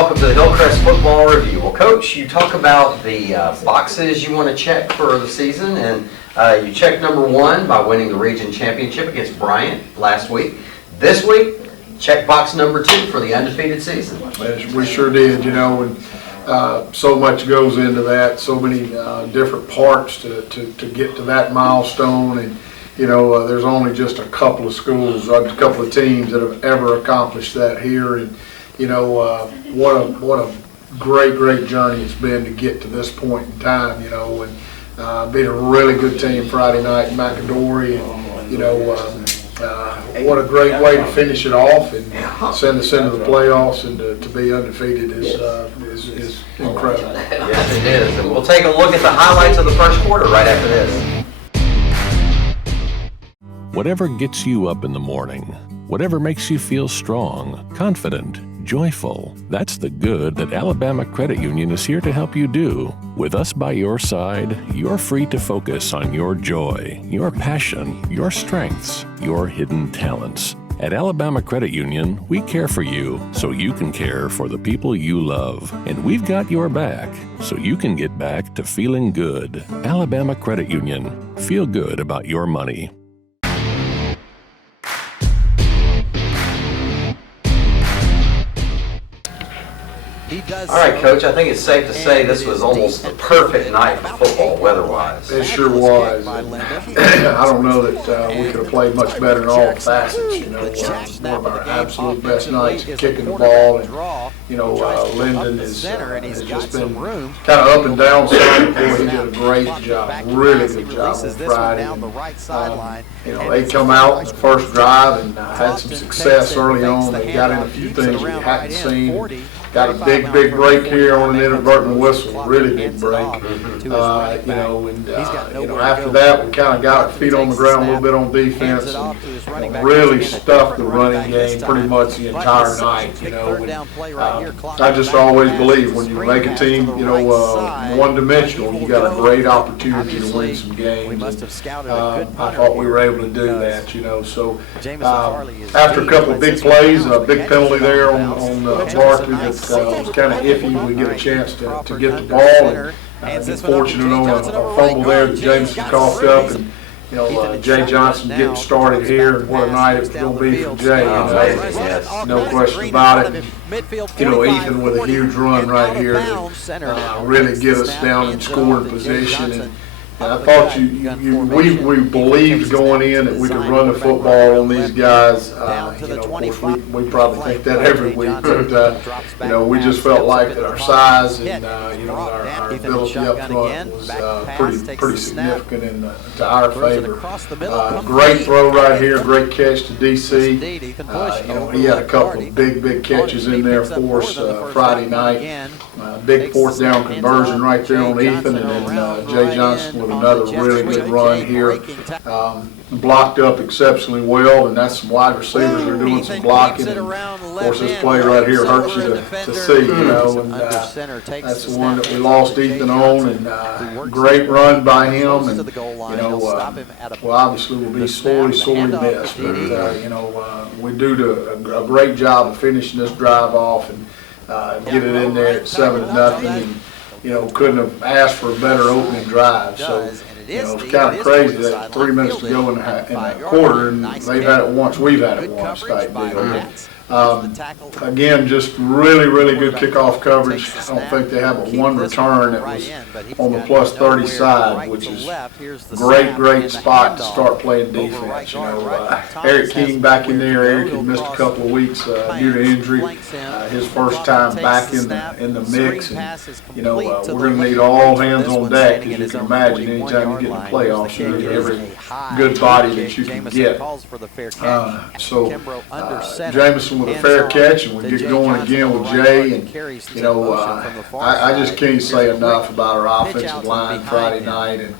welcome to the Hillcrest Football Review. Well, Coach, you talk about the boxes you want to check for the season, and you checked number 1 by winning the region championship against Bryant last week. This week, check box number 2 for the undefeated season. We sure did, and so much goes into that, so many different parts to get to that milestone, and there's only just a couple of schools, a couple of teams that have ever accomplished that here, and what a great journey it's been to get to this point in time, and beat a really good team Friday night in McAdory, and what a great way to finish it off and send us into the playoffs, and to be undefeated is incredible. Yes, it is, and we'll take a look at the highlights of the first quarter right after this. Whatever gets you up in the morning, whatever makes you feel strong, confident, joyful, that's the good that Alabama Credit Union is here to help you do. With us by your side, you're free to focus on your joy, your passion, your strengths, your hidden talents. At Alabama Credit Union, we care for you so you can care for the people you love. And we've got your back so you can get back to feeling good. Alabama Credit Union. Feel good about your money. All right, Coach, I think it's safe to say this was almost the perfect night for football weather-wise. It sure was. I don't know that we could have played much better in all facets. One of our absolute best nights kicking the ball, and Lyndon has just been kind of up and down some. Boy, he did a great job, really good job on Friday. They come out in the first drive and had some success early on. They got in a few things we hadn't seen. Got a big break here on an inadvertent whistle, really big break. After that, we kind of got our feet on the ground a little bit on defense, and really stuffed the running game pretty much the entire night. I just always believe when you make a team, one-dimensional, you got a great opportunity to win some games. I thought we were able to do that. So after a couple of big plays, a big penalty there on Barkley that was kind of iffy. We get a chance to get the ball, and been fortunate on a fumble there that Jameson coughed up, and Jay Johnson getting started here, and what a night it's going to be for Jay. No question about it. Ethan with a huge run right here to really get us down in scoring position. And I thought we believed going in that we could run the football on these guys. Of course, we probably think that every week, but we just felt like that our size and our ability up front was pretty significant to our favor. Great throw right here, great catch to DC. He had a couple of big catches in there for us Friday night. Big fourth down conversion right there on Ethan, and then Jay Johnson with another really good run here. Blocked up exceptionally well, and that's some wide receivers that are doing some blocking. And of course, this play right here hurts you to see, and that's the one that we lost Ethan on, and great run by him, and well, obviously will be sorely missed, but we do a great job of finishing this drive off and get it in there at 7-0, and couldn't have asked for a better opening drive. So it's kind of crazy that 3 minutes to go in the quarter, and they've had it once, we've had it once type deal. Again, just really good kickoff coverage. I don't think they have a one return that was on the +30 side, which is great spot to start playing defense. Eric King back in there. Eric had missed a couple of weeks due to injury. His first time back in the mix, and we're going to need all hands on deck, as you can imagine. Anytime you get in the playoffs, you need every good body that you can get. Jameson with a fair catch, and we get going again with Jay, and I just can't say enough about our offensive line Friday night, and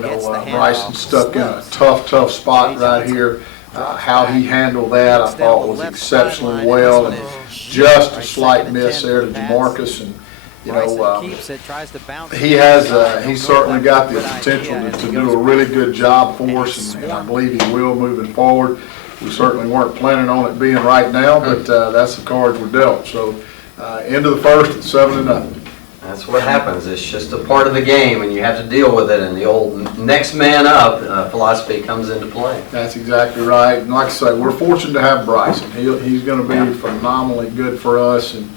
Bryson stuck in a tough spot right here. How he handled that, I thought, was exceptionally well, and just a slight miss there to DeMarcus, and he's certainly got the potential to do a really good job for us, and I believe he will moving forward. We certainly weren't planning on it being right now, but that's the cards we're dealt. So End of the first at 7-0. That's what happens. It's just a part of the game, and you have to deal with it, and the old next man up philosophy comes into play. That's exactly right. And like I say, we're fortunate to have Bryson. He's going to be phenomenally good for us, and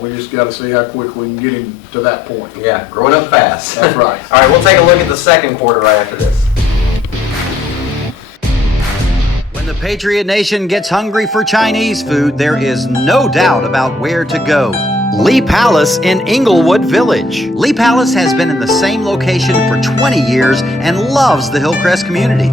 we just got to see how quick we can get him to that point. Yeah, growing up fast. That's right. All right, we'll take a look at the second quarter right after this. When the Patriot Nation gets hungry for Chinese food, there is no doubt about where to go. Lee Palace in Inglewood Village. Lee Palace has been in the same location for 20 years and loves the Hillcrest community.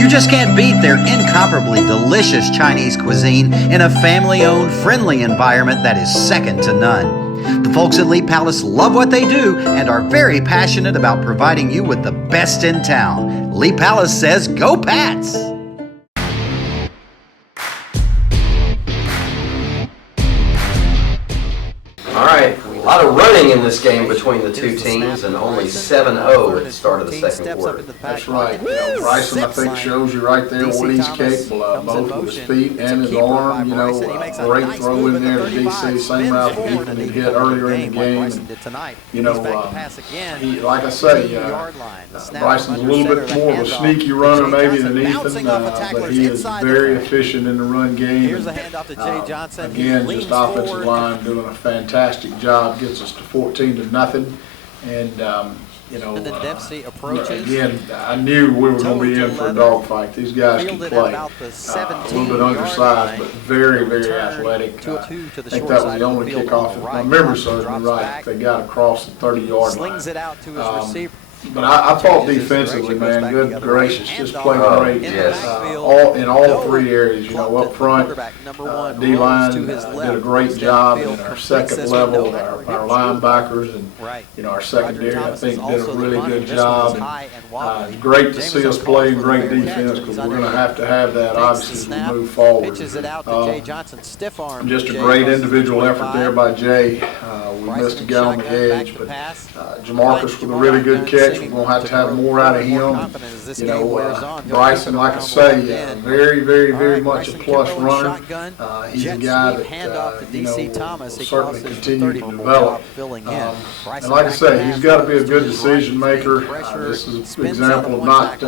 You just can't beat their incomparably delicious Chinese cuisine in a family-owned, friendly environment that is second to none. The folks at Lee Palace love what they do and are very passionate about providing you with the best in town. Lee Palace says, "Go Pats!" All right, a lot of running in this game between the two teams, and only 7-0 at the start of the second quarter. That's right. Bryson, I think, shows you right there what he's capable of, both with his feet and his arm. Great throw in there to DC, same route that Ethan had hit earlier in the game. Like I say, Bryson's a little bit more of a sneaky runner maybe than Ethan, but he is very efficient in the run game. Again, just offensive line doing a fantastic job, gets us to 14-0, and again, I knew we were going to be in for a dogfight. These guys can play. A little bit undersized, but very, very athletic. I think that was the only kickoff, if my memory serves me right, they got across the 30-yard line. But I thought defensively, man, good gracious, just played great. In all three areas, up front, D-line did a great job in our second level, our linebackers, and our secondary, I think, did a really good job. It's great to see us playing great defense, because we're going to have that, obviously, as we move forward. Just a great individual effort there by Jay. We missed a guy on the edge, but Jamarcus with a really good catch. We're going to have more out of him. Bryson, like I say, very, very, very much a plus runner. He's a guy that will certainly continue to develop. And like I say, he's got to be a good decision maker. This is an example of not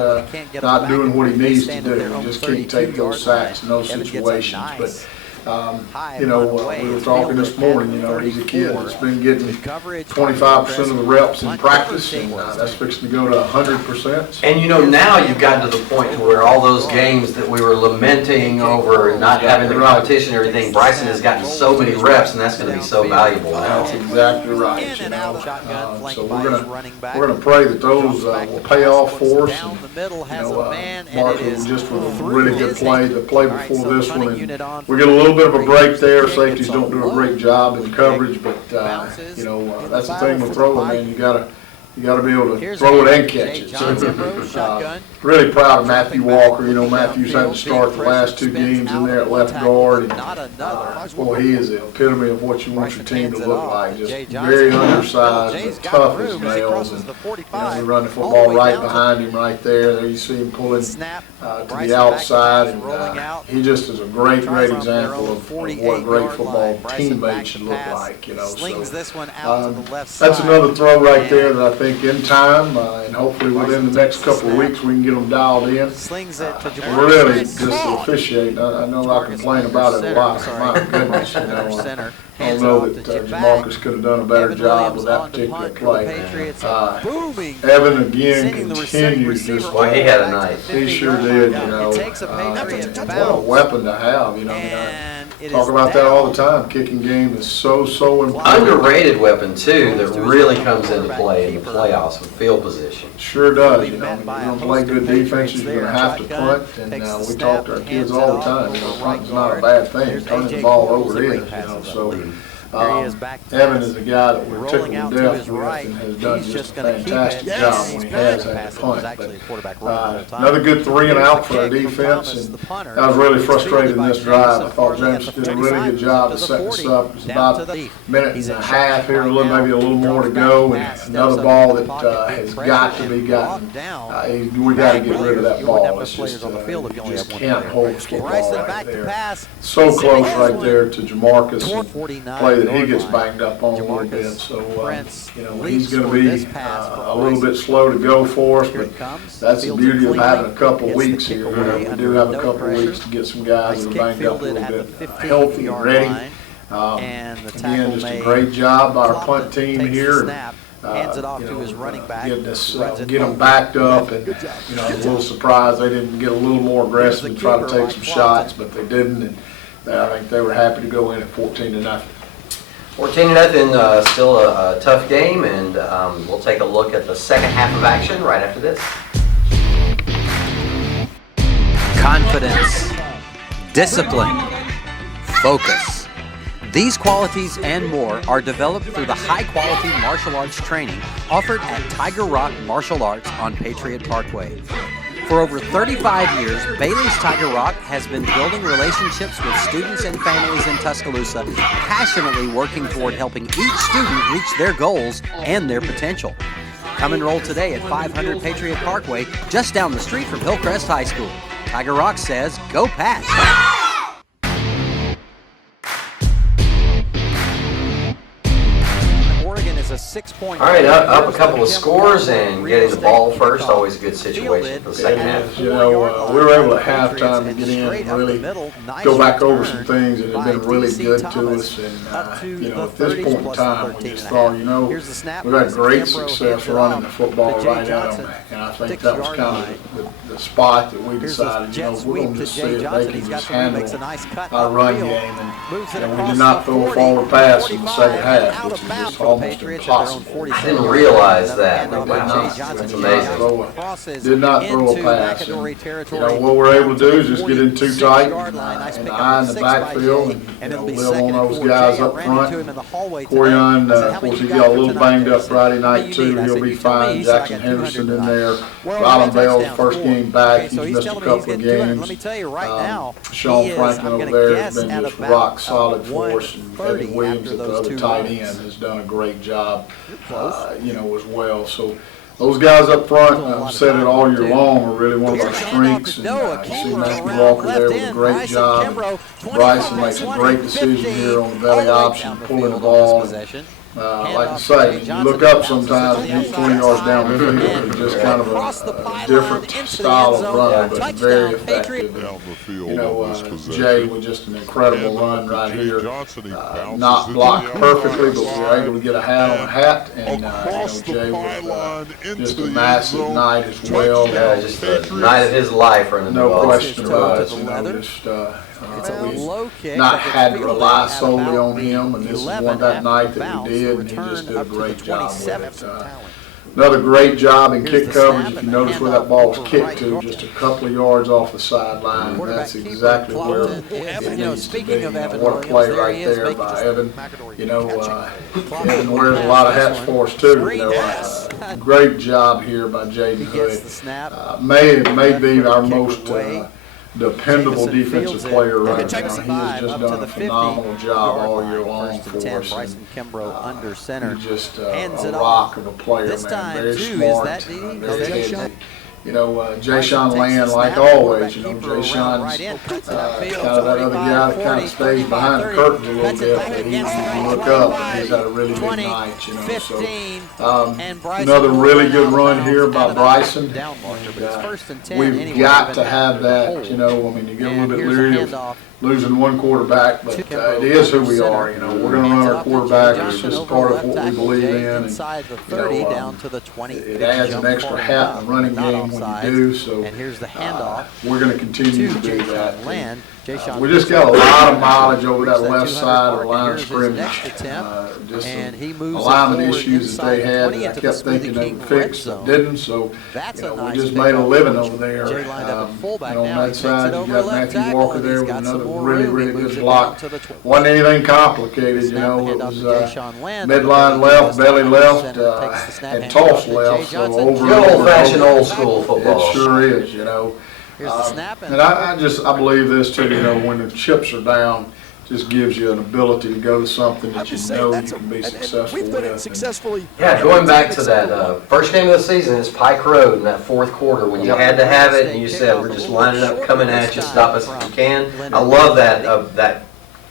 doing what he needs to do. He just can't take those sacks in those situations. But we were talking this morning, he's a kid that's been getting 25% of the reps in practice, and that's fixing to go to 100%. And now you've gotten to the point to where all those games that we were lamenting over not having the competition and everything, Bryson has gotten so many reps, and that's going to be so valuable now. That's exactly right. So we're gonna pray that those will pay off for us. And, Mark was just with a really good play. The play before this one, and we get a little bit of a break there. Safeties don't do a great job in coverage, but that's the thing with throwing, man. You gotta be able to throw it and catch it. Really proud of Matthew Walker. Matthew's had to start the last two games in there at left guard, and boy, he is the epitome of what you want your team to look like. Just very undersized, but tough as nails. And we run the football right behind him, right there. There you see him pulling to the outside, and he just is a great, great example of what a great football teammate should look like. So that's another throw right there that I think in time, and hopefully within the next couple of weeks, we can get them dialed in. Really just to officiate. I know I complain about it a lot. My goodness, I don't know that Jamarcus could have done a better job with that particular play. Evan again continues just. Boy, he had a night. He sure did. What a weapon to have. Talk about that all the time. Kicking game is so important. Underrated weapon too that really comes into play in the playoffs with field position. Sure does. If you're going to play good defenses, you're going to have to punt. And we talk to our kids all the time. Punting's not a bad thing. Turning the ball over is. So. Evan is a guy that we're tickled to death with and has done just a fantastic job when he has had to punt. But another good 3 and out for our defense, and I was really frustrated in this drive. I thought James did a really good job of setting us up. It was about a minute and a half here, maybe a little more to go, and another ball that has got to be gotten. We got to get rid of that ball. It's just, you just can't hold the football right there. So close right there to Jamarcus. Play play that he gets banged up on a little bit. So, he's going to be a little bit slow to go for us, but that's the beauty of having a couple weeks here. We do have a couple weeks to get some guys that are banged up a little bit healthy and ready. Again, just a great job by our punt team here. Hands it off to his running back. Get them backed up, and I was a little surprised they didn't get a little more aggressive and try to take some shots, but they didn't, and I think they were happy to go in at 14-0. 14-0, still a tough game, and we'll take a look at the second half of action right after this. Confidence, discipline, focus. These qualities and more are developed through the high-quality martial arts training offered at Tiger Rock Martial Arts on Patriot Parkway. For over 35 years, Bailey's Tiger Rock has been building relationships with students and families in Tuscaloosa, passionately working toward helping each student reach their goals and their potential. Come enroll today at 500 Patriot Parkway, just down the street from Hillcrest High School. Tiger Rock says, go Pats! All right, up a couple of scores and getting the ball first, always a good situation for the second half. We were able at halftime to get in and really go back over some things that have been really good to us. And, at this point in time, we just thought, we've had great success running the football right at them. And I think that was kind of the spot that we decided, we're going to just see if they can just handle our run game. And we did not throw a forward pass in the second half, which is just almost impossible. I didn't realize that. That's amazing. Did not throw a pass. And, what we're able to do is just get in too tight and eye in the backfield and live on those guys up front. Corian, of course, he got a little banged up Friday night too. He'll be fine. Jackson Henderson in there. Rylan Bell's first game back. He's missed a couple of games. Sean Franklin over there has been just rock solid for us. And Evan Williams at the other tight end has done a great job. As well. So those guys up front, I've said it all year long, are really one of our strengths. And you see Matthew Walker there with a great job. And Bryson makes a great decision here on the belly option, pulling the ball. And, like I say, you look up sometimes and he's 20 yards down the field. It's just kind of a different style of run, but very effective. And, Jay with just an incredible run right here. Not blocked perfectly, but we were able to get a hat on a hat. And, Jay with just a massive night as well. Yeah, just the night of his life running the ball. No question about it. We've not had to rely solely on him, and this is one that night that we did, and he just did a great job with it. Another great job in kick coverage. If you notice where that ball was kicked to, just a couple of yards off the sideline, and that's exactly where it needs to be. What a play right there by Evan. Evan wears a lot of hats for us too. Great job here by Jaden Hood. May be our most dependable defensive player right now. He has just done a phenomenal job all year long for us. He's just a rock of a player, man. Very smart, very heady. Jay Sean Land, like always, Jay Sean's kind of that other guy that kind of stays behind the curtains a little bit, but you look up and he's had a really good night, So another really good run here by Bryson. We've got to have that, you get a little bit leery of losing one quarterback, but it is who we are. We're going to run our quarterback. It's just part of what we believe in. And, it adds an extra hat in the running game when you do. So we're going to continue to do that. We just got a lot of mileage over that left side of the line of scrimmage. Just some alignment issues that they had that I kept thinking they would fix, but didn't. So we just made a living over there. On that side, you got Matthew Walker there with another really good block. Wasn't anything complicated, It was midline left, belly left, and toss left. So good old-fashioned old-school football. It sure is, And I believe this too, when the chips are down, just gives you an ability to go to something that you can be successful with. Yeah, going back to that first game of the season, it's Pike Road in that fourth quarter when you had to have it and you said, we're just lining up, coming at you, stop us if you can. I love that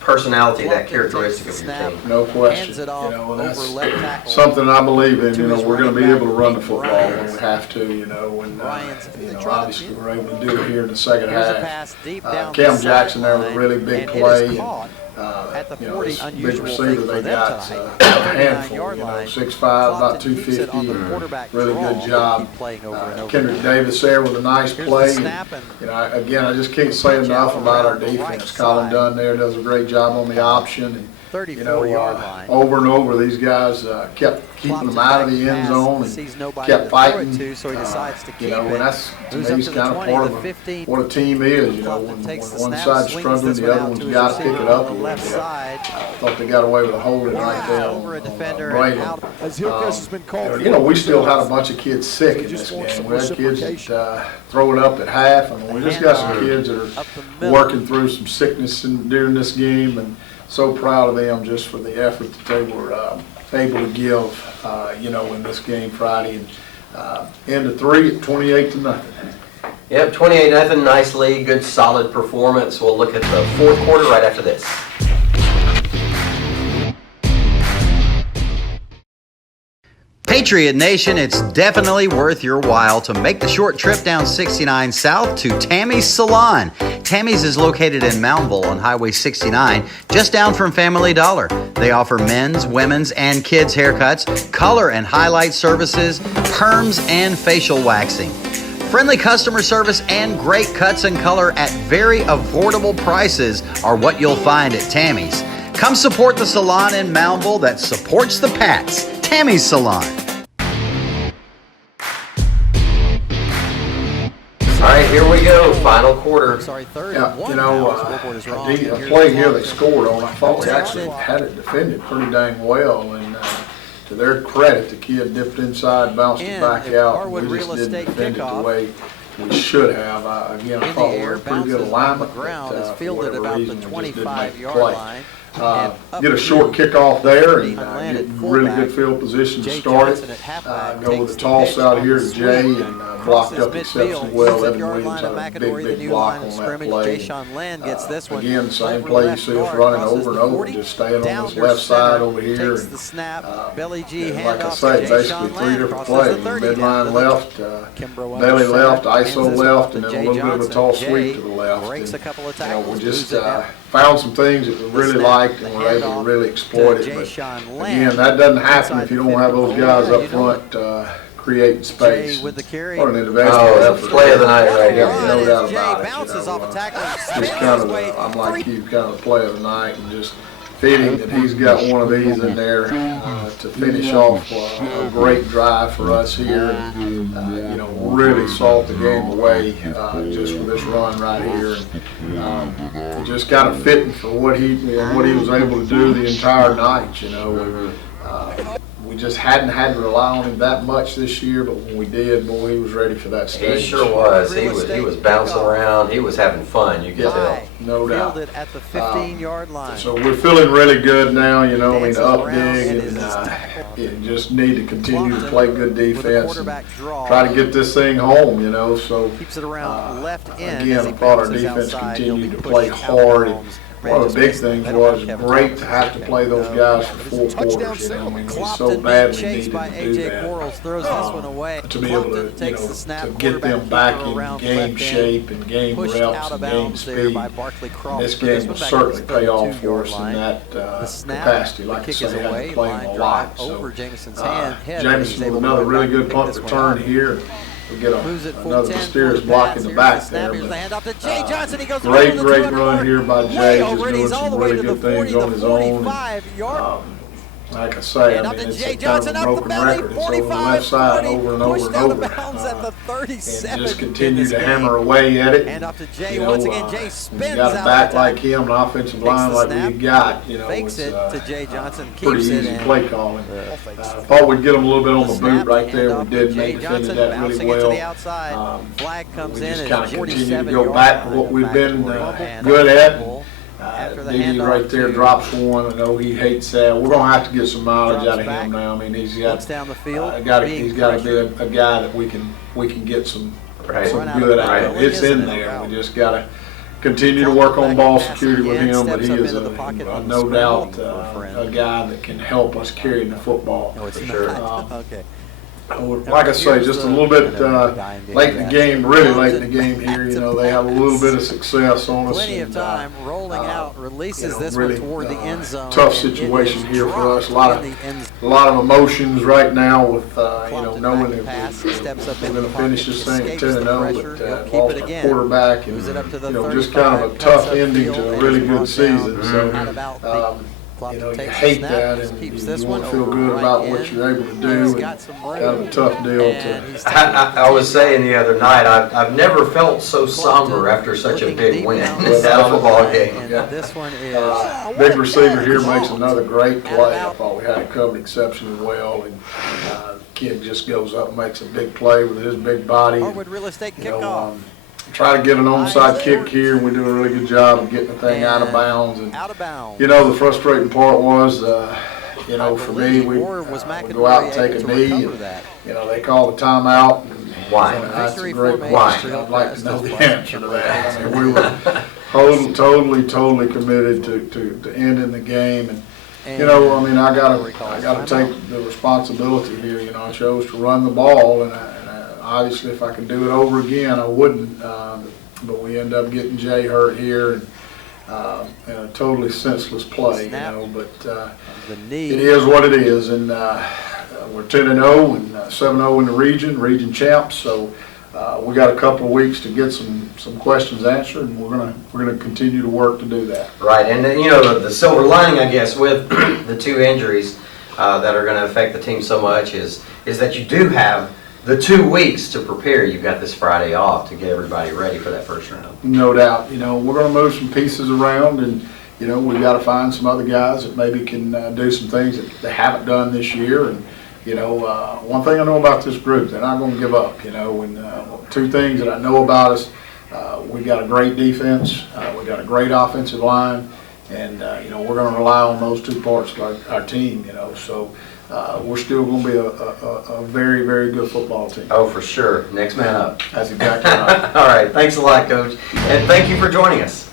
personality, that characteristic of your team. No question. You know, and that's something I believe in. You know, we're going to be able to run the football when we have to. You know, and you know, obviously we're able to do it here in the second half. Cam Jackson there with a really big play. You know, this big receiver they got, a handful, you know, 6'5", about 250, really good job. Kendrick Davis there with a nice play. And, you know, again, I just can't say enough about our defense. Colin Dunn there does a great job on the option. And, you know, over and over, these guys kept keeping them out of the end zone and kept fighting. You know, and that's, to me, is kind of part of what a team is. You know, when one side's struggling, the other one's got to pick it up a little bit. I thought they got away with a holding right there on Brady. You know, we still had a bunch of kids sick in this game. We had kids that throw it up at half. I mean, we just got some kids that are working through some sickness during this game, and so proud of them just for the effort that they were able to give, you know, in this game Friday. And end of 3 at 28-0. Yep, 28-0, nice lead, good solid performance. We'll look at the fourth quarter right after this. Patriot Nation, it's definitely worth your while to make the short trip down 69 South to Tammy's Salon. Tammy's is located in Moundville on Highway 69, just down from Family Dollar. They offer men's, women's, and kids' haircuts, color and highlight services, perms, and facial waxing. Friendly customer service and great cuts and color at very affordable prices are what you'll find at Tammy's. Come support the salon in Moundville that supports the Pats. Tammy's Salon. All right, here we go, final quarter. Yeah, you know, a play here they scored on, I thought we actually had it defended pretty dang well, and to their credit, the kid dipped inside, bounced it back out, and we just didn't defend it the way we should have. Again, I thought we were a pretty good alignment, but for whatever reason, we just didn't make the play. Get a short kickoff there and get really good field position to start it. Go with the toss out here to Jay and blocked up exceptionally well. Evan Williams had a big block on that play. Again, same play you see us running over and over, just staying on this left side over here. And, like I say, basically 3 different plays. Midline left, belly left, ISO left, and then a little bit of a tall sweep to the left. And, you know, we just found some things that we really liked and were able to really exploit it. But again, that doesn't happen if you don't have those guys up front creating space. What an individual effort. Play of the night right here. No doubt about it. You know, just kind of, I'm like you, kind of the play of the night, and just fitting that he's got one of these in there to finish off a great drive for us here. And, you know, really salt the game away just for this run right here. And, just kind of fitting for what he was able to do the entire night. You know, we just hadn't had to rely on him that much this year, but when we did, boy, he was ready for that stage. He sure was. He was bouncing around. He was having fun. You could tell. No doubt. At the 15-yard line. So we're feeling really good now. You know, I mean, up big and just need to continue to play good defense and try to get this thing home. You know, so keeps it around left end. Again, I thought our defense continued to play hard. And one of the big things was great to have to play those guys for 4 quarters. You know, I mean, we so badly needed to do that. To be able to, you know, to get them back in game shape and game reps and game speed. This game will certainly pay off for us in that capacity. Like I say, I haven't played them a lot. So, Jameson with another really good punt return here. We get another mysterious block in the back there. But, great run here by Jay. Just doing some really good things on his own. Like I say, I mean, it's kind of a broken record. It's over the left side over and over and over. And just continue to hammer away at it. You know, you got a back like him, an offensive line like we got. You know, it's pretty easy play calling. Thought we'd get him a little bit on the boot right there. We did. They defended that really well. We just kind of continue to go back to what we've been good at. Didi right there drops one. I know he hates that. We're going to have to get some mileage out of him now. I mean, he's got to be a guy that we can get some good out of. It's in there. We just got to continue to work on ball security with him, but he is no doubt a guy that can help us carry the football. No, it's For sure. not. Okay. Like I say, just a little bit late in the game, really late in the game here. You know, they have a little bit of success on us. Plenty of and, time, rolling out, releases this really, one toward the end zone. tough and it situation is here for us. dropped in the end zone. A lot of emotions right now with Clompton knowing back that pass, we're steps up going into to the finish pocket, this thing at escapes the 10-0, pressure, but he'll keep lost it our again. quarterback and Moves it up to the just kind of a 35, tough cuts ending upfield, to a and really is good brought season. down So at about the- you takes the hate snap, that, and keeps you this want to one feel over good right about what in. you're able to He's do. And got some kind of a room. tough deal And to. he's taking I was saying the other night, I've never felt so somber after such a looking big deep win down in the a football sideline, game. and this one is Big receiver here makes another great play. I thought we had it covered exceptionally well, and kid just goes up and makes a big play with his big body. Harwood Real Estate You know, kickoff. try to get an onside kick here, and we do a really good job of getting the thing out of And bounds. And out of bounds. you know, the frustrating part was, you know, I for me, believe, we or was we go out and McAdory take able a to knee, recover and that? you know, they call the timeout. And, Why? That's a Victory great formation question. for I'd like to Hillcrest know is the what answer to that. I mean, we were totally committed to ending the game, and you know, I mean, I gotta take the responsibility here. You know, I chose to run the ball, and obviously, if I could do it over again, I wouldn't. But we end up getting Jay hurt here, and a totally senseless play. You know, but The knee. it is what it is, and we're 10-0 and 7-0 in the region champs. So we got a couple of weeks to get some questions answered, and we're gonna continue to work to do that. Right, and then, you know, the silver lining, I guess, with the two injuries that are going to affect the team so much is that you do have the 2 weeks to prepare. You've got this Friday off to get everybody ready for that first round. No doubt. You know, we're going to move some pieces around, and you know, we've got to find some other guys that maybe can do some things that they haven't done this year. And you know, one thing I know about this group, they're not going to give up. You know, and two things that I know about us: we got a great defense, we got a great offensive line, and you know, we're going to rely on those two parts of our team. You know, so. We're still going to be a very, very good football team. Oh, for sure. Next man up. That's exactly right. All right. Thanks a lot, Coach. And thank you for joining us.